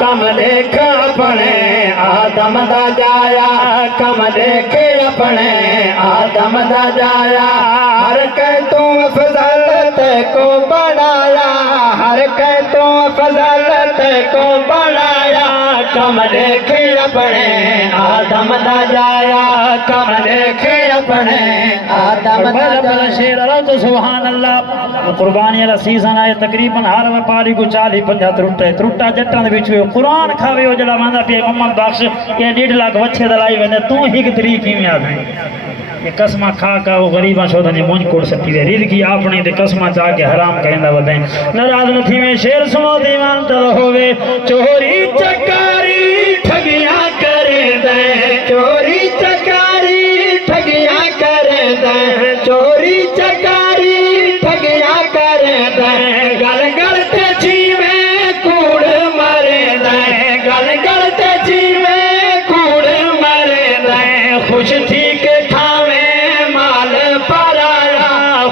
کم دیکھ اپنے آدم دا جایا کم دیکھ اپنے آدم دا جایا ہر کہ تو افضل تے کو بنایا ہر کہ تو افضل تے کو بنایا کم دیکھ اپنے آدم دا جایا کم دیکھ اپنے آدم دا جایا شیر اللہ تو سبحان اللہ قربانی اللہ سیزن آئے تقریباً ہر وپاری کو 40-50 ترٹا جٹان دے بچ قرآن کھاوے ہو جڑا ماندا پیا محمد بخش یہ 1.5 لاکھ وچھے دلائی ویندے تو ہی ایک طریق ہی میں آ یہ قسمہ کھا کا وہ غریباں شودہ نے مونج کوڑ سکتی ہے رزقی اپنی تے قسمہ چاہ کے حرام کہندا ودیں ناراض نہ تھی میں شیر سنو دیوان تل ہوے چوری چکاری ٹھگیاں کرے دے چوری چکاری ٹھگیاں کرے دے چوری چکاری ٹھگیاں کرے دے گل گل تے جیویں کوڑ مرے دے گل گل تے جیویں کوڑ مرے دے خوش تھی کہ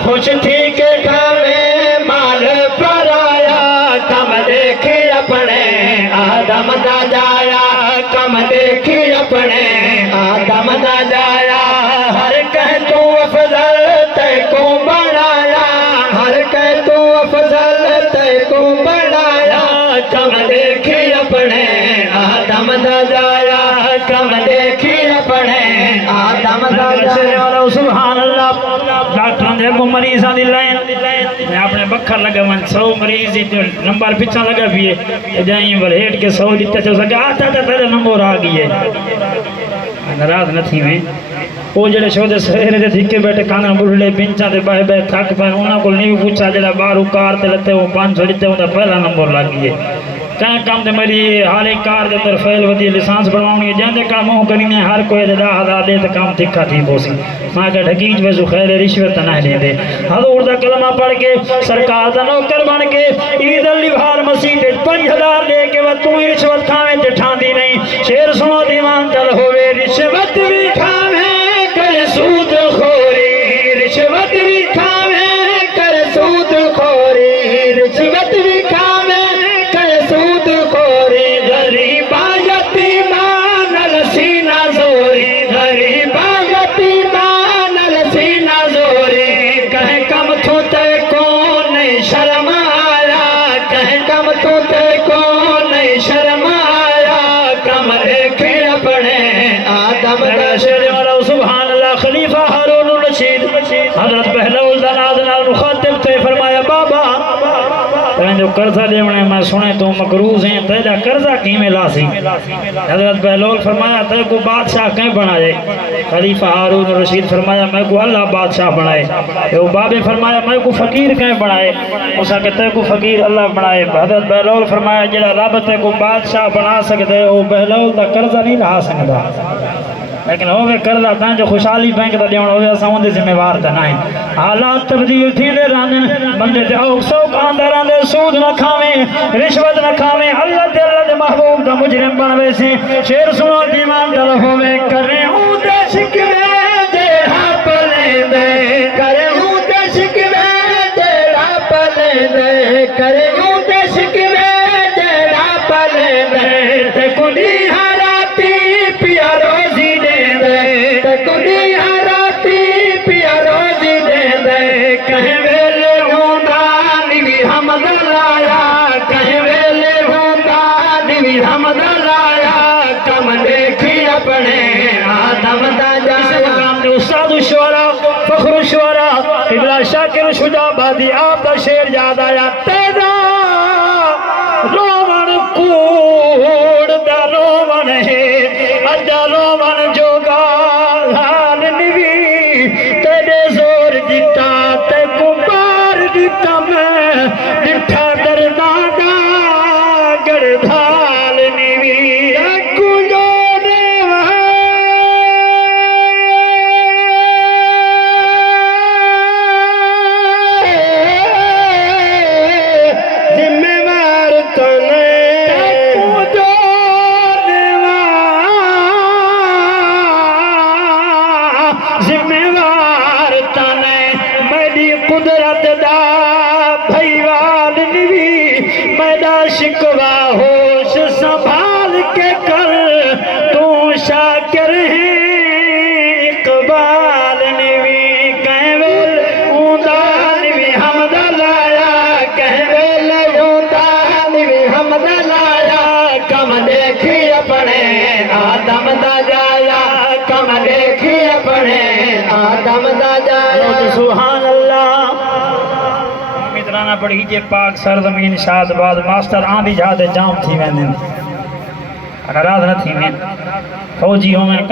خوش تھی کہ کھاویں مال پر آیا کم دیکھ اپنے آدم دا جایا کم دیکھ اپنے آدم دا جایا ہر کہ تو افضل تے کو بنایا ہر کہ تو افضل تے کو بنایا کم دیکھ اپنے آدم دا جایا کم دیکھ اپنے آدم دا جایا سبحان اللہ ڈاکٹر نے کو مریضاں دی لائن میں اپنے بکھر لگا من 100 مریض جو نمبر پیچھے لگا بھی ہے جائیں ول ہیٹ کے 100 دیتا چل سکا آتا تیرا نمبر آ گئی ہے ناراض نہ تھی میں وہ جڑے شودے سہرے دے دھکے بیٹھے کانگن بڑھڑے پنچاں تے باہے باہے تھک پے انہاں کو نہیں پوچھا جڑا باہر کار تے لتے وہ 500 دیتے اوندا پہلا نمبر لگ گئی ہے کہیں کام دے میری حالے کار دے اندر فیل ودی لسانس بڑھاؤنی ہے جاندے کا منہ کرینے ہر کوئی دے 10,000 دے تے کام تکھا تھی پوسی ماں کہ ڈھکیج ویسو خیر رشوت نہ لے دے حضور دا کلمہ پڑھ کے سرکار دا نوکر بن کے عید البہار مسیح تے 5,000 دے کے وہ تو ہی رشوت کھاویں تے ٹھاندی نہیں شیر سنو دیوان تل ہوئے رشوت بھی کھاویں کر سود خوری رشوت بھی کھاویں کر سود خوری رشوت بھی کھاویں سود خوری غریبا یتیمان لسینہ زوری غریبا یتیمان لسینہ زوری کہیں کم تو تے کو نہیں شرم آیا کہیں کم تو تے کو نہیں شرم آیا کم دیکھ اپنے آدم دا شیر والا سبحان اللہ خلیفہ ہارون الرشید حضرت بہلول دا نازنال مخاطب تے فرمایا بابا جو قرضہ دیونے میں سنے تو مقروض ہیں تیرا قرضہ کی میں لاسی حضرت بہلول فرمایا تیرے کو بادشاہ کہیں بنائے خلیفہ ہارون الرشید فرمایا میں کو اللہ بادشاہ بنائے وہ بابے فرمایا میں کو فقیر کہیں بنائے اسا کہ تیرے کو فقیر اللہ بنائے حضرت بہلول فرمایا جڑا رب تیرے کو بادشاہ بنا سکتے وہ بہلول دا قرضہ نہیں رہا سکتا لیکن ہوئے قرضہ تاں جو خوشحالی بینک دا دیون ہوئے اساں دے ذمہ وار تے نہیں حالات تبدیل تھی دے راندن بندے تے اوک سوک آندے راندے سود نہ کھاویں رشوت نہ کھاویں اللہ دے محبوب دا مجرم بن ویسے شیر سنو دیوان دل ہوئے کرے ہوں دے شکوے دے ہاپ لے دے کرے ہوں دے شکوے دے ہاپ لے دے کرے ہوں دے شکوے دے ہاپ لے دے تے کلی ہراتی پیا روزی دے دے تے کلی ہراتی پیا روزی دے دے کہیں ویلے ہوندا نیوی حمد لایا کہیں ویلے ہوندا نیوی حمد لایا کم دیکھی اپنے آدم دا جایا مقام دے استاد الشعراء فخر الشعراء قبلہ شاکر شجاع بادی آپ دا شیر یاد آیا تیرا رومن کوڑ دا رومن ہے اجا رومن جوگا حال نیوی تیرے زور دیتا تے کمبار دیتا میں دیتا دردانا گردھال نیوی اکو جوڑے ذمہ وار تنے اکو جوڑے ذمہ وار تنے میری قدرت دا بھائی وال کہ کل تو شاکر ہے اقبال نوی کہویل اوندان بھی حمد لایا کہویل اوندان بھی حمد لایا کم دیکھی اپنے آدم دا جایا کم دیکھی اپنے آدم دا جایا سبحان اللہ مترانا پڑھی جے پاک سرزمین شاد بعد ماسٹر آندھی جہاں دے جام تھی ویندن اگر راز نہ تھی میں فوجی ہوں میں